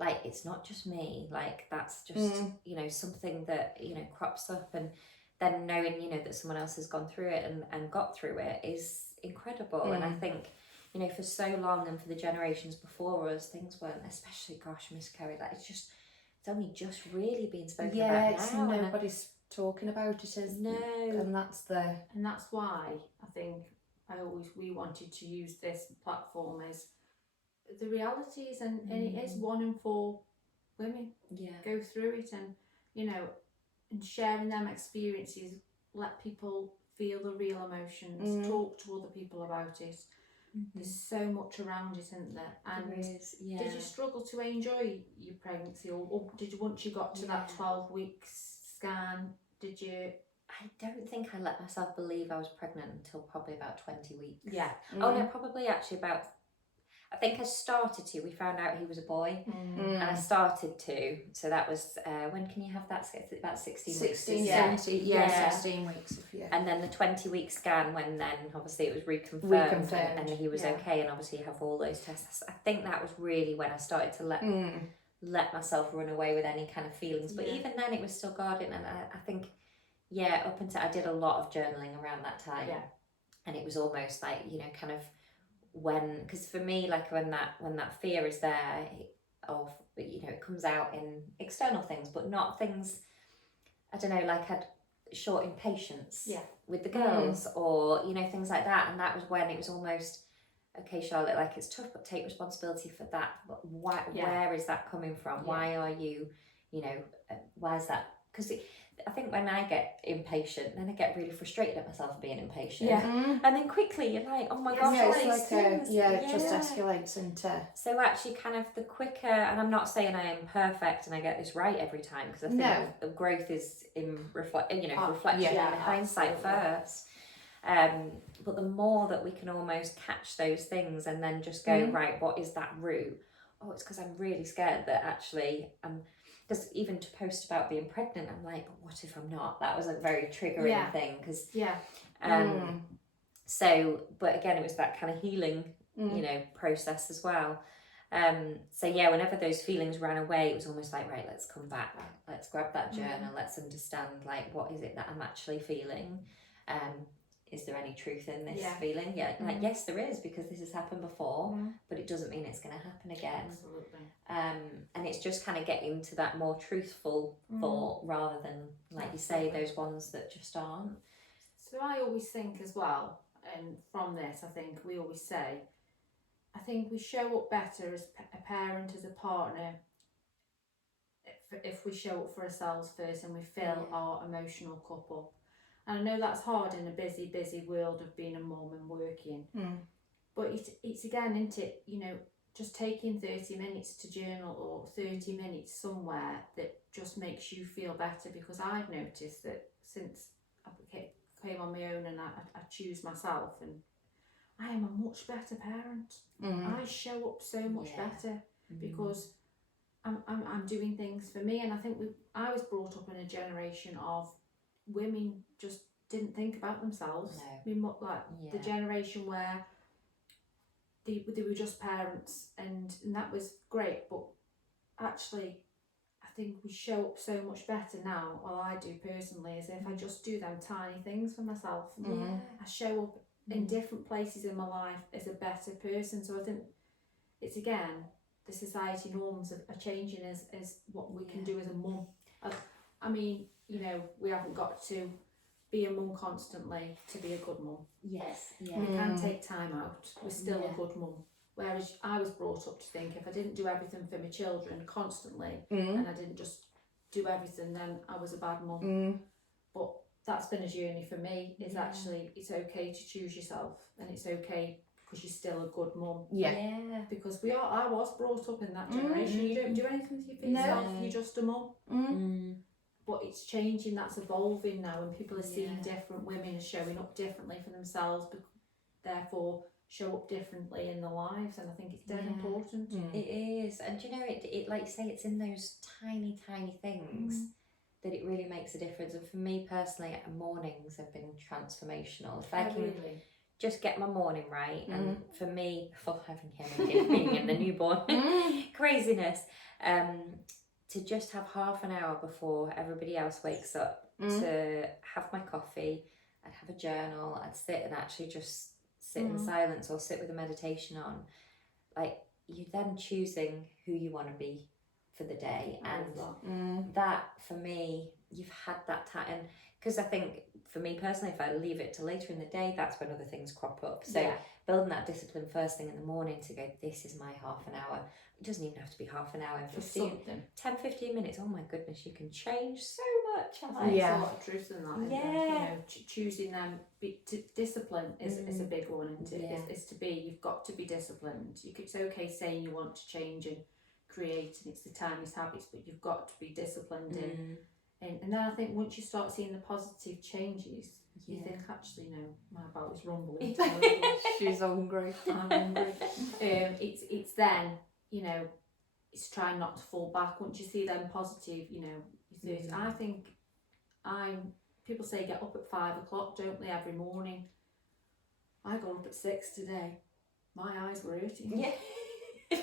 like it's not just me, like that's just you know, something that, you know, crops up, and then knowing, you know, that someone else has gone through it and got through it is incredible. And I think, you know, for so long and for the generations before us, things weren't, especially, gosh, miscarried, like it's only just really being spoken about now. Nobody's talking about it, is no, and that's why I think we wanted to use this platform is the realities, and it is 1 in 4 women go through it, and you know, and sharing them experiences, let people feel the real emotions, talk to other people about it. There's so much around it, isn't there? And did you struggle to enjoy your pregnancy, or did you, once you got to that 12 weeks scan, did you? I don't think I let myself believe I was pregnant until probably about 20 weeks. Yeah. Oh no, probably actually about, I think I started to, we found out he was a boy, and I started to, so that was, when can you have that? About 16 weeks. 16 weeks. And then the 20 week scan, when then obviously it was reconfirmed. And he was okay, and obviously you have all those tests. I think that was really when I started to let myself run away with any kind of feelings, but even then it was still guarding. And I think, up until, I did a lot of journaling around that time, and it was almost like, you know, kind of when, because for me, like when that fear is there of, you know, it comes out in external things, but not things, I don't know, like I'd short in patience with the girls, or, you know, things like that. And that was when it was almost, okay, Charlotte, like it's tough, but take responsibility for that. But where is that coming from? Why are you, you know, why is that? Because I think when I get impatient, then I get really frustrated at myself for being impatient. And then quickly you're like, oh my gosh, it's like it just escalates into. So actually, kind of the quicker, and I'm not saying I am perfect and I get this right every time, because I think the growth is in reflection and hindsight first. But the more that we can almost catch those things and then just go, right, what is that route? Oh, it's because I'm really scared that actually because even to post about being pregnant, I'm like, but what if I'm not? That was a very triggering thing, because so, but again, it was that kind of healing, you know, process as well. So whenever those feelings ran away, it was almost like, right, let's come back, let's grab that journal, let's understand, like, what is it that I'm actually feeling? Is there any truth in this feeling? Like, yes, there is, because this has happened before, but it doesn't mean it's going to happen again. Absolutely. And it's just kind of getting to that more truthful thought, rather than, like you say, those ones that just aren't. So I always think as well, and from this, I think we always say, I think we show up better as a parent, as a partner, if we show up for ourselves first and we fill our emotional cup up. And I know that's hard in a busy world of being a mum and working. But it's again, isn't it, you know, just taking 30 minutes to journal, or 30 minutes somewhere that just makes you feel better. Because I've noticed that since I came on my own and I choose myself, and I am a much better parent. I show up so much better because I'm doing things for me. And I think I was brought up in a generation of women just didn't think about themselves. The generation where they were just parents, and that was great. But actually, I think we show up so much better now, well, I do personally, as if I just do them tiny things for myself. I show up in different places in my life as a better person. So I think it's, again, the society norms are changing as what we can do as a mum. I mean, you know, we haven't got to be a mum constantly to be a good mum. We can take time out. We're still a good mum. Whereas I was brought up to think, if I didn't do everything for my children constantly, and I didn't just do everything, then I was a bad mum. But that's been a journey for me, is actually, it's okay to choose yourself, and it's okay because you're still a good mum. Because I was brought up in that generation. You don't do anything for yourself, you're just a mum. But it's changing, that's evolving now, and people are seeing different women as showing up differently for themselves, therefore show up differently in their lives. And I think it's dead important. It is. And you know, it like you say, it's in those tiny things that it really makes a difference. And for me personally, mornings have been transformational. If I can just get my morning right. And for me, before having him and being in the newborn craziness, to just have half an hour before everybody else wakes up to have my coffee. I'd have a journal, I'd sit and actually just sit in silence or sit with a meditation on. Like, you're then choosing who you want to be for the day. And that, for me, you've had that time. Because I think, for me personally, if I leave it till later in the day, that's when other things crop up. So building that discipline first thing in the morning to go, this is my half an hour. It doesn't even have to be half an hour. 10, 15 minutes. Oh my goodness, you can change so much. There's a lot of truth in that. You know, choosing them, discipline is a big one, isn't it? It's to be, you've got to be disciplined. It's okay saying you want to change and create, and it's the tiniest habits, but you've got to be disciplined in. And then I think once you start seeing the positive changes, you think, actually, no, my belly's rumbling. She's hungry. I'm hungry. It's then, you know, it's trying not to fall back. Once you see them positive, you know, I think people say get up at 5 o'clock, don't they, every morning? I got up at 6 today. My eyes were hurting. Yeah.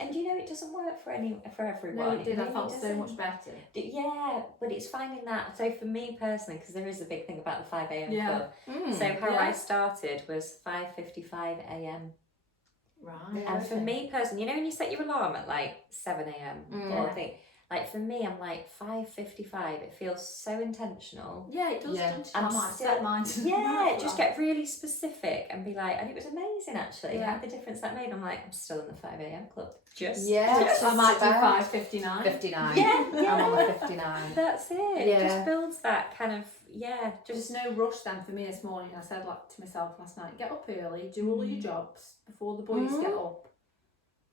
And you know, it doesn't work for everyone. No, it did. I felt so much better. Yeah, but it's finding that. So for me personally, because there is a big thing about the 5 a.m. club. So how I started was 5:55 a.m. Right. And for me personally, you know, when you set your alarm at like 7 a.m. or think, like for me, I'm like 5:55. It feels so intentional. Yeah, it does. Yeah. I might set mine to just get really specific and be like, and it was amazing actually. How the difference that made. I'm like, I'm still in the 5 a.m. club. I might do 5:59. 59. Yeah. I'm on the 59. That's it. Yeah. It just builds that kind of There's no rush then for me this morning. I said like to myself last night, get up early, do all your jobs before the boys get up.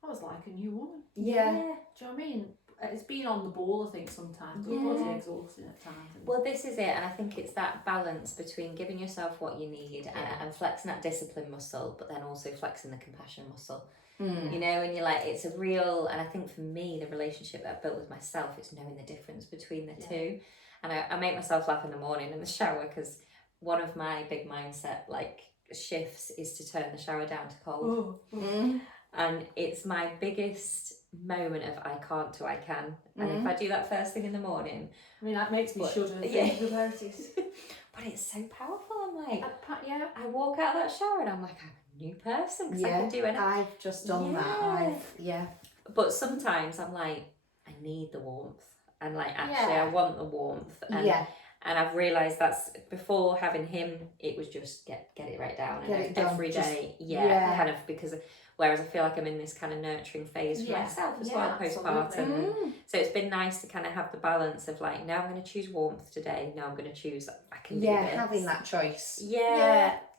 I was like a new woman. Yeah. Do you know what I mean? It's been on the ball, I think, sometimes. But bloody exhausting at times. Well, this is it, and I think it's that balance between giving yourself what you need and flexing that discipline muscle, but then also flexing the compassion muscle. You know, and you're like, it's a real, and I think for me, the relationship that I've built with myself is knowing the difference between the two. And I make myself laugh in the morning in the shower, because one of my big mindset like shifts is to turn the shower down to cold. And it's my biggest moment of I can't to I can. And if I do that first thing in the morning, I mean, that makes me shudder and think about it. But it's so powerful. I'm like, I walk out of that shower and I'm like, I'm a new person, because I can do anything. I've just done that. But sometimes I'm like, I need the warmth. And like, actually, I want the warmth. And, and I've realised that's, before having him, it was just get it right down. And every day, kind of, because whereas I feel like I'm in this kind of nurturing phase for myself as well, postpartum. So it's been nice to kind of have the balance of like, now I'm going to choose warmth today. Now I'm going to choose, I can do this. Having that choice.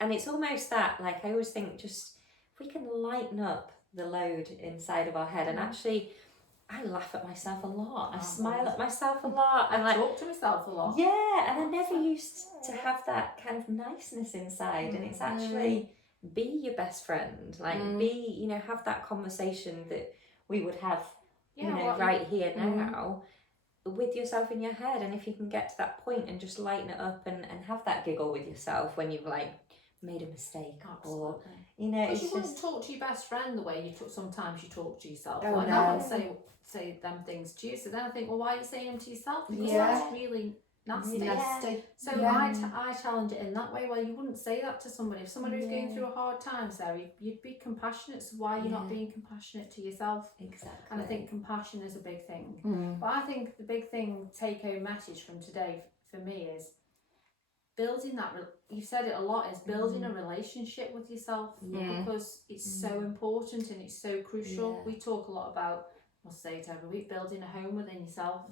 And it's almost that, like, I always think, just if we can lighten up the load inside of our head. And actually, I laugh at myself a lot. I smile at myself a lot. And I talk to myself a lot. Yeah, and I never used to have that kind of niceness inside. And it's actually, be your best friend. Like, be, you know, have that conversation that we would have, you know, right here now with yourself in your head. And if you can get to that point and just lighten it up and have that giggle with yourself when you've like made a mistake, or you know, it's you wouldn't talk to your best friend the way sometimes you talk to yourself. I wouldn't say them things to you. So then I think, well, why are you saying them to yourself? Because that's really nasty. So I challenge it in that way. Well, you wouldn't say that to somebody. If somebody was going through a hard time, Sarah, you'd be compassionate. So why are you not being compassionate to yourself? Exactly. And I think compassion is a big thing. But I think the big thing, take home message from today for me is building that, you said it a lot, is building a relationship with yourself, because it's so important and it's so crucial. We talk a lot about, I'll say it every week, building a home within yourself.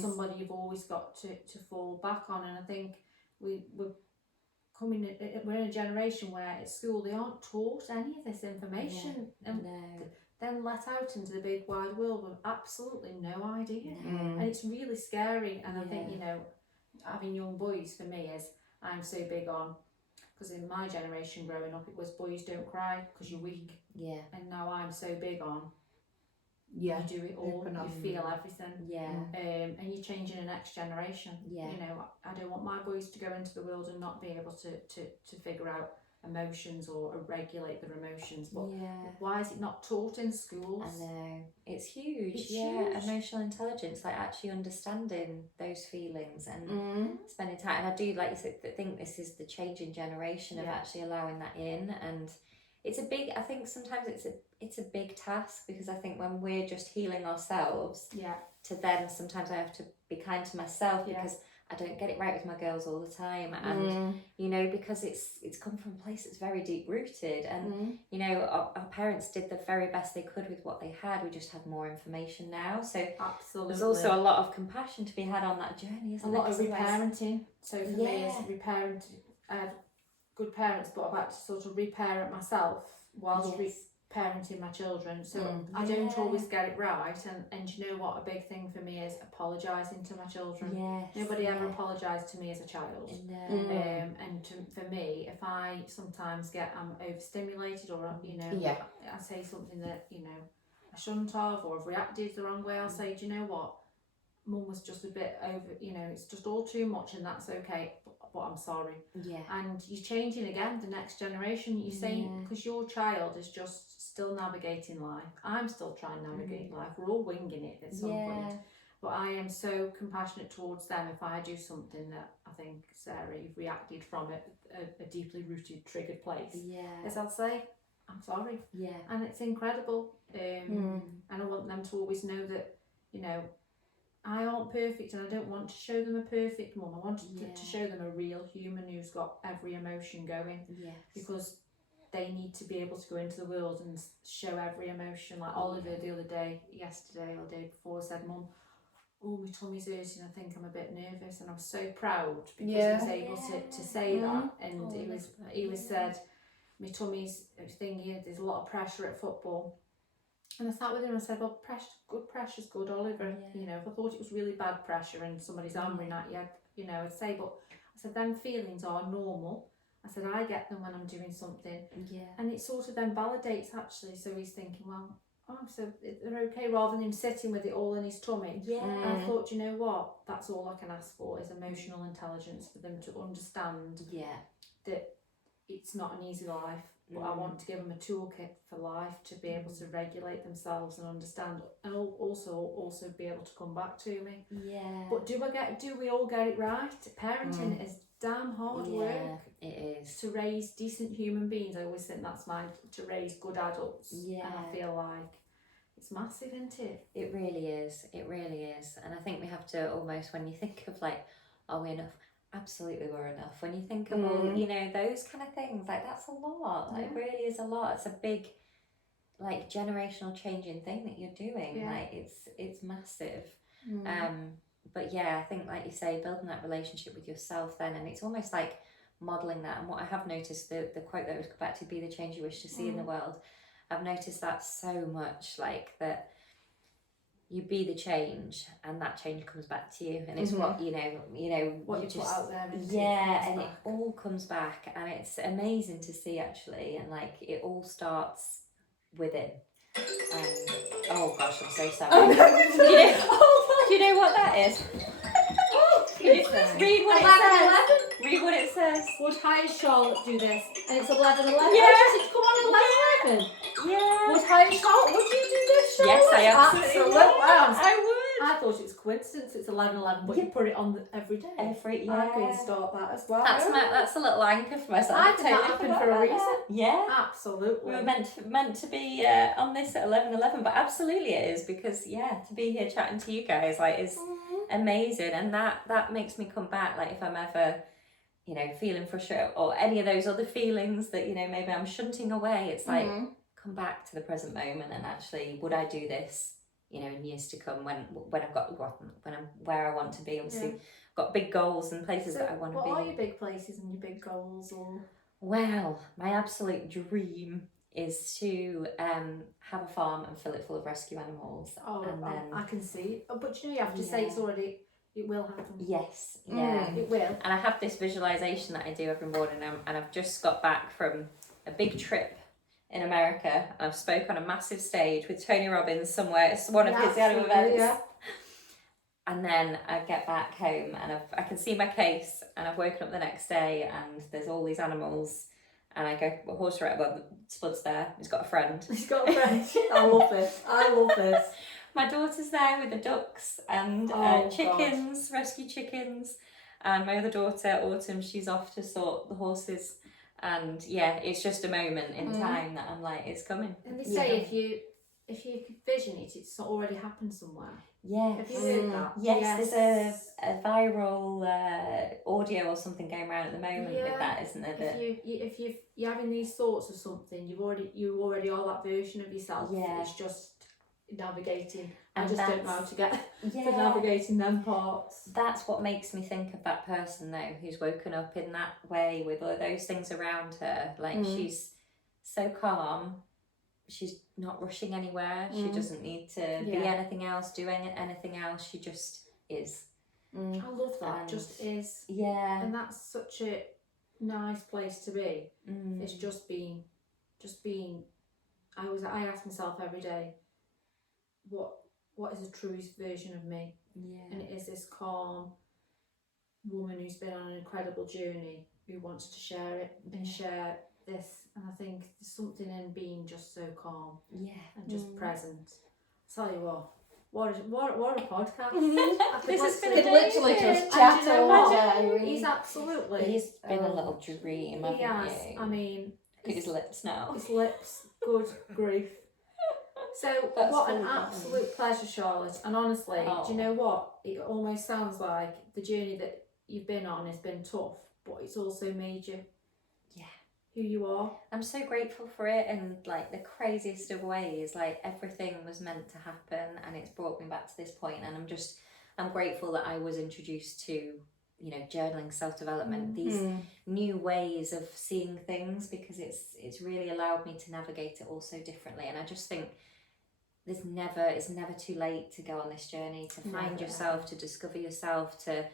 Somebody you've always got to fall back on. And I think we're in a generation where at school they aren't taught any of this information, and then let out into the big wide world with absolutely no idea. And it's really scary. And I think, you know, having young boys for me is, I'm so big on, because in my generation growing up it was boys don't cry because you're weak. And now I'm so big on, you do it all, you feel everything. And you're changing the next generation. You know, I don't want my boys to go into the world and not be able to figure out emotions or regulate their emotions. But Yeah. why is it not taught in schools? I know, it's huge. It's huge. Emotional intelligence, like actually understanding those feelings and spending time. And I do, like you said, think this is the changing generation of actually allowing that in. And it's a big, I think sometimes it's a big task, because I think when we're just healing ourselves, to then sometimes I have to be kind to myself because I don't get it right with my girls all the time, and you know, because it's come from a place that's very deep rooted, and you know, our parents did the very best they could with what they had. We just have more information now, so absolutely there's also a lot of compassion to be had on that journey, isn't a there? lot of reparenting. So for me, as Yeah. reparenting, I had good parents, but I've had to sort of reparent myself whilst parenting my children, so I don't always get it right, and you know what, a big thing for me is apologising to my children. Nobody ever apologised to me as a child. And for me, if I sometimes I'm overstimulated, or you know, I say something that, you know, I shouldn't have, or I've reacted the wrong way, I'll say, do you know what, Mum was just a bit over, you know, it's just all too much, and that's okay, but I'm sorry. And you're changing again, the next generation, you're saying, because your child is just still navigating life. I'm still trying to navigate life. We're all winging it at some point. But I am so compassionate towards them if I do something that I think, Sarah, you've reacted from a deeply rooted, triggered place. As I'll say, I'm sorry. And it's incredible. And I want them to always know that, you know, I aren't perfect, and I don't want to show them a perfect mum. I want to show them a real human who's got every emotion going. Because they need to be able to go into the world and show every emotion. Like Oliver the other day, yesterday or the day before, said, "Mum, oh, my tummy's hurting, I think I'm a bit nervous," and I was so proud because he was able to say that, and he was said, "My tummy's thingy, there's a lot of pressure at football." And I sat with him and I said, "Well, pressure's good, Oliver. You know, if I thought it was really bad pressure and somebody's hammering at you, you know, I'd say, but I said, them feelings are normal. I said, I get them when I'm doing something." And it sort of then validates, actually. So he's thinking, well, oh, so they're okay, rather than him sitting with it all in his tummy. And I thought, you know what? That's all I can ask for, is emotional intelligence, for them to understand that it's not an easy life. But I want to give them a toolkit for life to be able to regulate themselves and understand, and also be able to come back to me. But do we all get it right? Parenting is damn hard work. It is. To raise decent human beings. I always think that's mine, to raise good adults. And I feel like it's massive, isn't it? It really is. It really is. And I think we have to almost, when you think of like, are we enough? Absolutely, we're enough. When you think of all, you know, those kind of things, like that's a lot. Like, it really is a lot. It's a big, like, generational changing thing that you're doing. Like, it's massive. But yeah, I think, like you say, building that relationship with yourself then, and it's almost like modelling that. And what I have noticed, the quote that I was back to, be the change you wish to see in the world, I've noticed that so much, like that you be the change, and that change comes back to you, and it's what you know what you just put out there, and it all comes back, and it's amazing to see, actually. And like, it all starts within. Oh gosh, I'm so sorry. Do you know what that is? Read what it says. Read what it says. Would highest Charlotte do this? And it's 11:11. Yeah. Come on, 11:11. Yeah. Would highest Charlotte? Would you do this, Charlotte? Yes, I absolutely would. I would. I thought it was coincidence. It's 11:11, but you put it on every day. I could start that as well. That's a little anchor for myself. I think that happened for a reason. Yeah, absolutely. We were meant to be on this at 11:11, but absolutely it is, because to be here chatting to you guys, like, is amazing, and that makes me come back. Like, if I'm ever, you know, feeling frustrated, or any of those other feelings that, you know, maybe I'm shunting away, it's like, come back to the present moment, and actually, would I do this, you know, in years to come, when I'm where I want to be? Obviously, I've got big goals and places that I want to be. What are your big places and your big goals? Or well, my absolute dream is to have a farm and fill it full of rescue animals. And then I can see. But you know, you have to say it will happen. Yes, it will. And I have this visualization that I do every morning, and I've just got back from a big trip in America, and I've spoke on a massive stage with Tony Robbins somewhere. It's one of his annual events. And then I get back home, and I can see my case, and I've woken up the next day, and there's all these animals, And I go, well, horse right above, Spud's there, he's got a friend. He's got a friend. I love this. I love this. My daughter's there with the ducks and chickens, rescue chickens. And my other daughter, Autumn, she's off to sort the horses. And yeah, it's just a moment in time that I'm like, it's coming. And they say if you vision it, it's already happened somewhere. Yeah. Have you heard that? Yes, there's a viral audio or something going around at the moment with that, isn't there? If you're having these thoughts of something, you already are that version of yourself. Yeah. It's just navigating. And I just don't know how to get to navigating them parts. That's what makes me think of that person though, who's woken up in that way with all those things around her. Like she's so calm. She's not rushing anywhere. She doesn't need to be anything else, do anything else. She just is. I love that. Just is. Yeah. And that's such a nice place to be. It's just being. I ask myself every day, what is the truest version of me? Yeah. And it is this calm woman who's been on an incredible journey, who wants to share it and share this. And I think there's something in being just so calm and just present. I'll tell you what a podcast. This has been literally just chat all day. He's absolutely. He's been a little dream, He has. you? I mean, Look at his lips now. His lips, good grief. So what an absolute pleasure, Charlotte. And honestly, do you know what? It almost sounds like the journey that you've been on has been tough, but it's also made you who you are. I'm so grateful for it, and like the craziest of ways, like everything was meant to happen and it's brought me back to this point. And I'm grateful that I was introduced to, you know, journaling, self-development, these new ways of seeing things, because it's really allowed me to navigate it all so differently. And I just think it's never too late to go on this journey, to find yourself, to discover yourself, to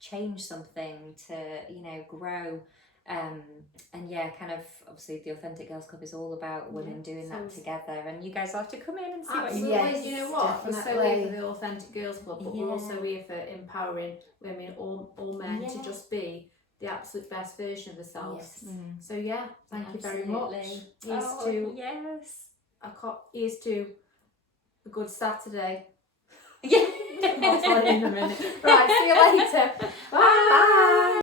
change something, to, you know, grow. And yeah, kind of obviously the Authentic Girls Club is all about women doing that together, and you guys have to come in and see what you do. Yes, you know what? We're so here for the Authentic Girls Club, but we're also here for empowering women, all men, to just be the absolute best version of themselves. Yes. So yeah, thank you very much. Here's to a good Saturday. Yeah. I'll tell you in a minute. Right, see you later.